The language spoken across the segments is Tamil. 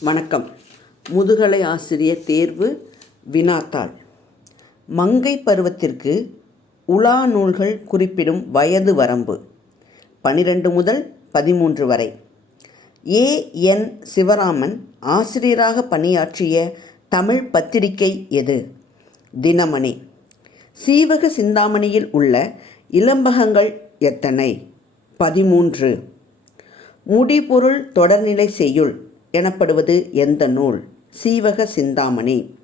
வணக்கம். முதுகலை ஆசிரியர் தேர்வு வினாத்தாள். மங்கை பருவத்திற்கு உலா நூல்கள் குறிப்பிடும் வயது வரம்பு பனிரெண்டு முதல் பதிமூன்று வரை. ஏ. என். சிவராமன் ஆசிரியராக பணியாற்றிய தமிழ் பத்திரிகை எது? தினமணி. சீவக சிந்தாமணியில் உள்ள இளம்பகங்கள் எத்தனை? பதிமூன்று. முடிபொருள் தொடர்நிலை செய்யுள். எனப்படுவது எந்த நூல்? சீவக சிந்தாமணி.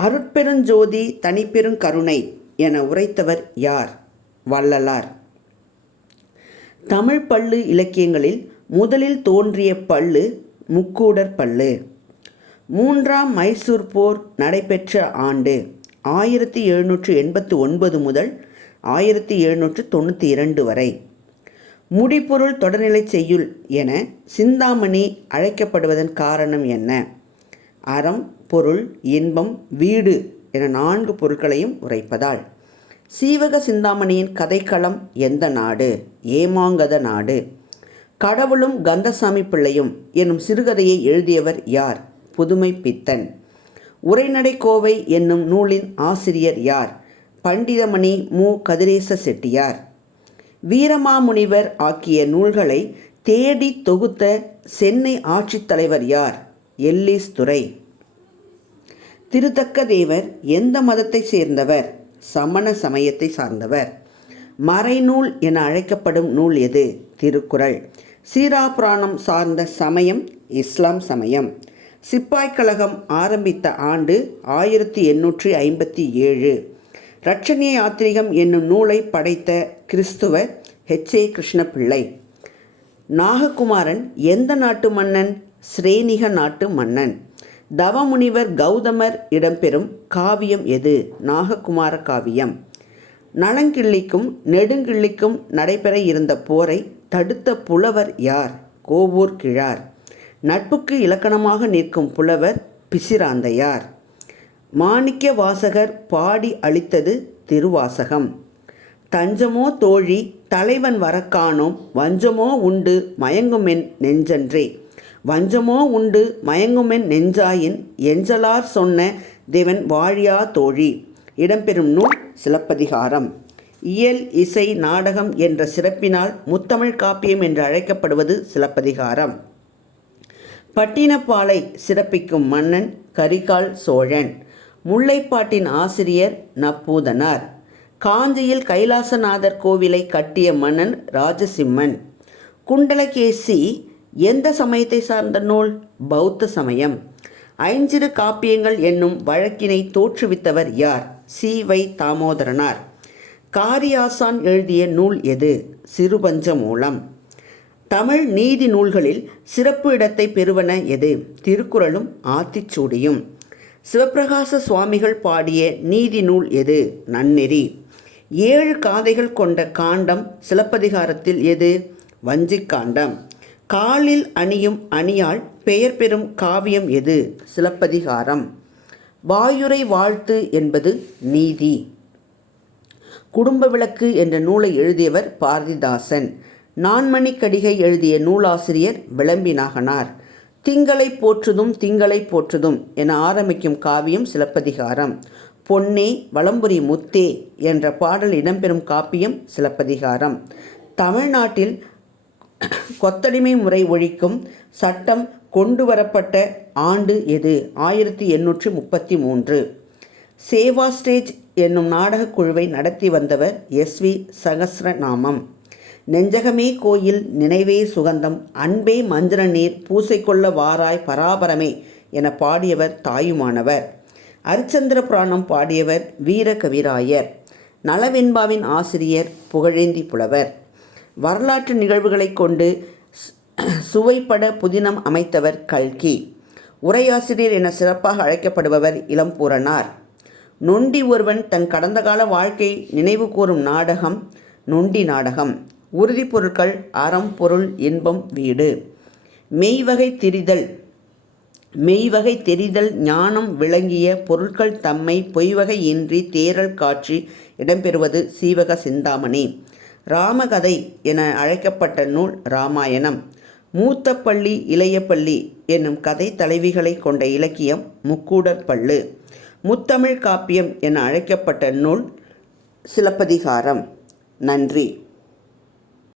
அருட்பெருஞ்சோதி தனிப்பெரும் கருணை என உரைத்தவர் யார்? வள்ளலார். தமிழ் பள்ளு இலக்கியங்களில் முதலில் தோன்றிய பள்ளு முக்கூடர் பள்ளு. மூன்றாம் மைசூர் போர் நடைபெற்ற ஆண்டு ஆயிரத்தி எழுநூற்று எண்பத்து ஒன்பது முதல் ஆயிரத்தி எழுநூற்று தொண்ணூற்றி இரண்டு வரை. முடிபொருள் தொடர்நிலை செய்யுள் என சிந்தாமணி அழைக்கப்படுவதன் காரணம் என்ன? அறம் பொருள் இன்பம் வீடு என நான்கு பொருட்களையும் உரைப்பதால் சீவக சிந்தாமணியின் கதைக்களம் எந்த நாடு? ஏமாங்கத நாடு. கடவுளும் கந்தசாமி பிள்ளையும் எனும் சிறுகதையை எழுதியவர் யார்? புதுமை பித்தன். உரைநடை கோவை என்னும் நூலின் ஆசிரியர் யார்? பண்டிதமணி மு. கதிரேச செட்டியார். வீரமாமுனிவர் ஆக்கிய நூல்களை தேடி தொகுத்த சென்னை ஆட்சித்தலைவர் யார்? எல்லிஸ் துறை திருத்தக்கதேவர் எந்த மதத்தை சேர்ந்தவர்? சமண சமயத்தை சார்ந்தவர். மறைநூல் என அழைக்கப்படும் நூல் எது? திருக்குறள். சீராபுராணம் சார்ந்த சமயம் இஸ்லாம் சமயம். சிப்பாய்க்கழகம் ஆரம்பித்த ஆண்டு ஆயிரத்தி எண்ணூற்றி ஐம்பத்தி ஏழு. ரட்சணிய யாத்திரிகம் என்னும் நூலை படைத்த கிறிஸ்துவர் ஹெச் ஏ. கிருஷ்ணபிள்ளை நாககுமாரன் எந்த நாட்டு மன்னன்? ஸ்ரேனிக நாட்டு மன்னன். தவமுனிவர் கௌதமர் இடம்பெறும் காவியம் எது? நாககுமார காவியம். நலங்கிள்ளிக்கும் நெடுங்கிள்ளிக்கும் நடைபெற இருந்த போரை தடுத்த புலவர் யார்? கோவூர் கிழார். நட்புக்கு இலக்கணமாக நிற்கும் புலவர் பிசிராந்தையார். மாணிக்க வாசகர் பாடி அளித்தது திருவாசகம். தஞ்சமோ தோழி தலைவன் வரக்கானோம் வஞ்சமோ உண்டு மயங்குமென் நெஞ்சன்றே. வஞ்சமோ உண்டு மயங்குமென் நெஞ்சாயின் எஞ்சலார் சொன்ன தேவன் வாழியா தோழி. இடம்பெறும் நூல் சிலப்பதிகாரம். இயல் இசை நாடகம் என்ற சிறப்பினால் முத்தமிழ் காப்பியம் என்று அழைக்கப்படுவது சிலப்பதிகாரம். பட்டினப்பாலை சிறப்பிக்கும் மன்னன் கரிகால் சோழன். முல்லைப்பாட்டின் ஆசிரியர் நப்பூதனார். காஞ்சியில் கைலாசநாதர் கோவிலை கட்டிய மன்னன் ராஜசிம்மன். குண்டலகேசி எந்த சமயத்தை சார்ந்த நூல்? பௌத்த சமயம். ஐஞ்சிறு காப்பியங்கள் என்னும் வழக்கினை தோற்றுவித்தவர் யார்? சி. வை. தாமோதரனார். காரியாசான் எழுதிய நூல் எது? சிறுபஞ்ச மூலம் தமிழ் நீதி நூல்களில் சிறப்பு இடத்தை பெறுவன எது? திருக்குறளும் ஆத்திச்சூடியும். சிவப்பிரகாச சுவாமிகள் பாடிய நீதி நூல் எது? நன்னெறி. ஏழு காதைகள் கொண்ட காண்டம் சிலப்பதிகாரத்தில் எது? வஞ்சிக்காண்டம் காலில் அணியும் அணியால் பெயர் பெறும் காவியம் எது? சிலப்பதிகாரம். வாயுரை வாழ்த்து என்பது நீதி. குடும்ப விளக்கு என்ற நூலை எழுதியவர் பாரதிதாசன். நான்மணிக்கடிகை எழுதிய நூலாசிரியர் விளம்பினாகனார் திங்களை போற்றுதும் திங்களை போற்றுதும் என ஆரம்பிக்கும் காவியம் சிலப்பதிகாரம். பொன்னே வளம்புரி முத்தே என்ற பாடல் இடம்பெறும் காப்பியம் சிலப்பதிகாரம். தமிழ்நாட்டில் கொத்தடிமை முறை ஒழிக்கும் சட்டம் கொண்டு வரப்பட்ட ஆண்டு எது? ஆயிரத்தி எண்ணூற்றி முப்பத்தி மூன்று. சேவா ஸ்டேஜ் என்னும் நாடகக் குழுவை நடத்தி வந்தவர் எஸ் வி சகசிரநாமம். நெஞ்சகமே கோயில் நினைவே சுகந்தம் அன்பே மஞ்சன நீர் பூசை கொள்ள வாராய் பராபரமே என பாடியவர் தாயுமானவர். அரிச்சந்திர புராணம் பாடியவர் வீர கவிராயர். நலவெண்பாவின் ஆசிரியர் புகழேந்தி புலவர். வரலாற்று நிகழ்வுகளை கொண்டு சுவைப்பட புதினம் அமைத்தவர் கல்கி. உரையாசிரியர் என சிறப்பாக அழைக்கப்படுபவர் இளம்பூரனார் நொண்டி ஒருவன் தன் கடந்த கால வாழ்க்கை நினைவு கூறும் நாடகம் நொண்டி நாடகம். உறுதிப்பொருட்கள் அறம் பொருள் இன்பம் வீடு. மெய்வகை திரிதல். மெய்வகை தெரிதல் ஞானம் விளங்கிய பொருட்கள் தம்மை பொய்வகை இன்றி தேரல் காட்சி இடம்பெறுவது சீவக சிந்தாமணி. ராமகதை என அழைக்கப்பட்ட நூல் ராமாயணம். மூத்த பள்ளி இளைய பள்ளி என்னும் கதை தலைவிகளை கொண்ட இலக்கியம் முக்கூடற் பள்ளு. முத்தமிழ் காப்பியம் என அழைக்கப்பட்ட நூல் சிலப்பதிகாரம். நன்றி.